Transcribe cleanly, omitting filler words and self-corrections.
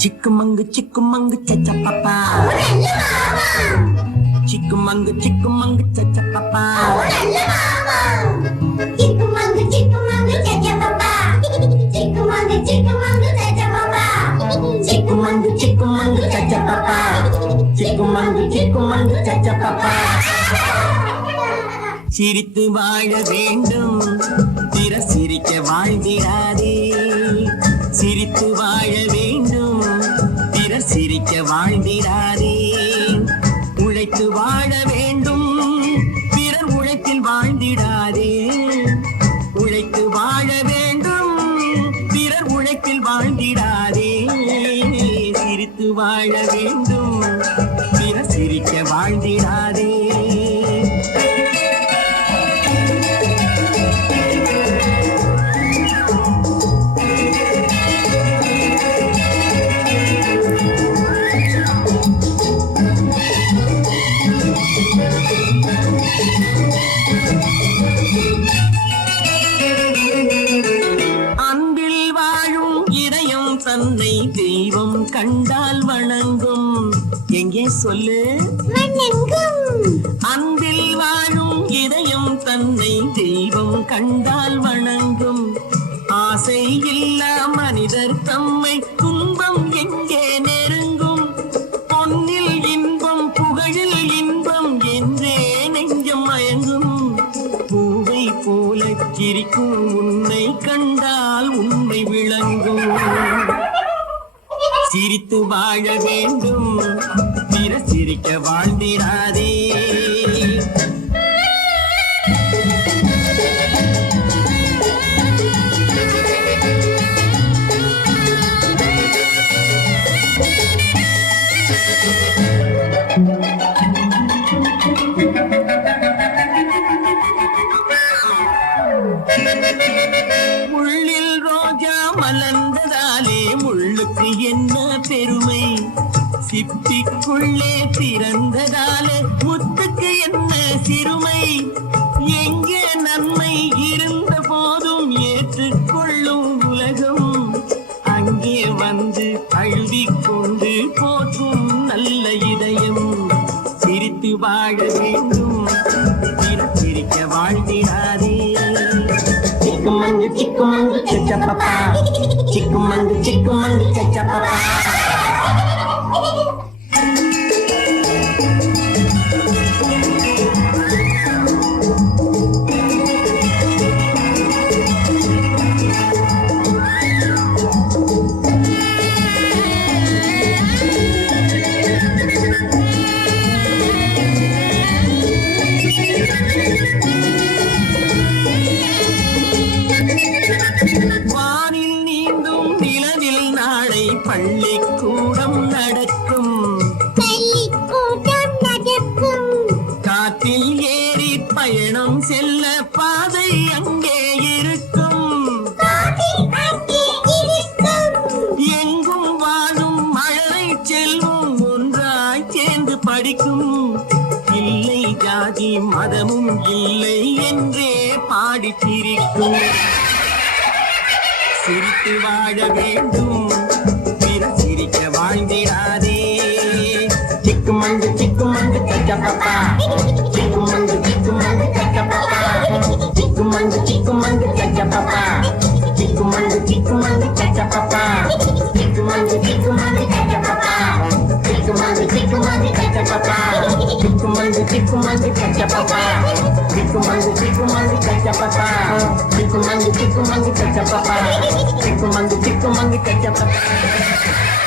Chickamango, chickamango, cha-cha papa. Chickamango, chickamango, cha-cha papa. Chickamango, chickamango, cha-cha papa. Chickamango, chickamango, cha-cha papa. Chickamango, chickamango, cha-cha papa. Chickamango, chickamango, cha-cha papa. சிரித்து வாழ வேண்டும் பிற சிரிக்க வாழ்ந்திடாதே சிரித்து வாழ வேண்டும் பிறர் சிரிக்க வாழ்ந்திடாதே உழைத்து வாழ வேண்டும் பிறர் உழைப்பில் வாழ்ந்திடாதே உழைத்து வாழ வேண்டும் பிறர் உழைப்பில் வாழ்ந்திடாதே சிரித்து வாழ வேண்டும் பிறர் சிரிக்க வாழ்ந்திடாதே தன்னை தெய்வம் கண்டால் வணங்கும் எங்கே சொல்லு அன்பில் வாழும் இதயம் தன்னை தெய்வம் கண்டால் வணங்கும் ஆசை இல்லா மனிதர் தம்மை துன்பம் எங்கே நெருங்கும் பொன்னில் இன்பம் புகழில் இன்பம் என்றே நெஞ்சம் மயங்கும் பூவை போல சிரிக்கும் உன்னை கண்டால் உண்மை விளங்கும் சிரித்து வாழ வேண்டும் பிற சிரிக்க வாழ்ந்திடாதே முள்ளில் ரோஜா மலர்ந்ததாலே முள்ளுக்கு என்ன பெருமை சிப்பிக்குள்ளே திறந்ததாலே முத்துக்கு என்ன சிறுமை எங்கே நன்மை இருந்த போதும் ஏற்றுக்கொள்ளும் உலகம் அங்கே வந்து அழுதிக் கொண்டு போற்றும் நல்ல இதயம் சிரித்து வாழ வேண்டும் சிரிக்க வாழ்ந்திடாதே Chickamango, chickamango, cha-cha papa. Chickamango, chickamango, cha-cha papa. வானில் நீந்தும் நிலவில் நாளை பள்ளிக்கூடம் நடக்கும் காற்றில் ஏறி பயணம் செல்ல பாதை அங்கே இருக்கும் எங்கும் வாழும் மழலை செல்வம் ஒன்றாய் சேர்ந்து படிக்கும் இல்லை ஜாதி மதமும் இல்லை என்றே பாடி சிரிக்கும் சிரித்து வாழ வேண்டும் பிற சிரிக்க வாழ்ந்திடாதே சிக்குமங்கு சிக்குமங்கு cha papa சிக்குமங்கு சிக்குமங்கு cha papa சிக்குமங்கு சிக்குமங்கு cha papa சிக்குமங்கு சிக்குமங்கு cha papa சிக்குமங்கு சிக்குமங்கு cha papa சிக்குமங்கு சிக்குமங்கு cha papa சிக்குமங்கு சிக்குமங்கு cha papa சிக்குமங்கு சிக்குமங்கு cha papa சிக்குமங்கு சிக்குமங்கு cha papa சிக்குமங்கு சிக்குமங்கு cha papa